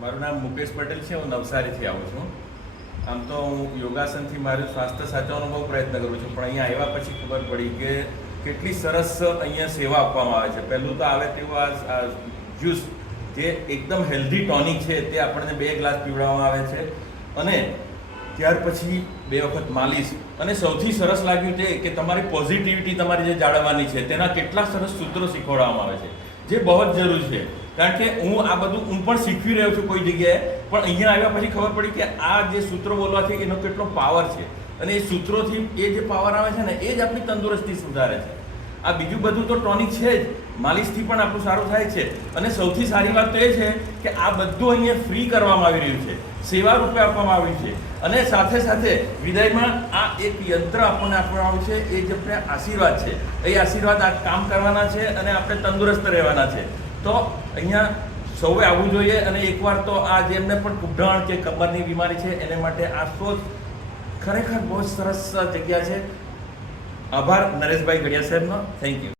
મારું નામ મુકેશ પટેલ છે. હું નવસારીથી આવું છું. આમ તો હું યોગાસનથી મારું સ્વાસ્થ્ય સાચવવાનો બહુ પ્રયત્ન કરું છું, પણ અહીંયા આવ્યા પછી ખબર પડી કે કેટલી સરસ અહીંયા સેવા આપવામાં આવે છે. પહેલું તો આવે તેવું આ જ્યુસ જે એકદમ હેલ્ધી ટોનિક છે તે આપણને 2 ગ્લાસ પીવડાવવામાં આવે છે, અને ત્યાર પછી 2 વખત માલિશ. અને સૌથી સરસ લાગ્યું તે કે તમારી પોઝિટિવિટી તમારી જે જાળવવાની છે તેના કેટલા સરસ સૂત્રો શીખવાડવામાં આવે છે, જે બહુ જ જરૂરી છે. કારણ કે હું આ બધું હું પણ શીખવી રહ્યો છું કોઈ જગ્યાએ, પણ અહીંયા આવ્યા પછી ખબર પડી કે આ જે સૂત્રો બોલવાથી એનો કેટલો પાવર છે, અને એ સૂત્રોથી એ જે પાવર આવે છે ને એ જ આપણી તંદુરસ્તી સુધારે છે. આ બીજું બધું તો ટોનિક છે જ, માલિશથી પણ આપણું સારું થાય છે. અને સૌથી સારી વાત તો એ છે કે આ બધું અહીંયા ફ્રી કરવામાં આવી રહ્યું છે, સેવા રૂપે આપવામાં આવ્યું છે. અને સાથે સાથે વિદાયમાં આ એક યંત્ર આપણને આપવામાં આવ્યું છે, એ જે આપણે આશીર્વાદ છે, એ આશીર્વાદ આ કામ કરવાના છે અને આપણે તંદુરસ્ત રહેવાના છે. તો અહીંયા સૌએ આવવું જોઈએ. અને એકવાર તો આ જેમને પણ કુંઢણ કે કમરની બીમારી છે એને માટે આ શોધ ખરેખર બહુ સરસ જગ્યા છે. આભાર નરેશભાઈ ગડિયા સાહેબનો. Thank you.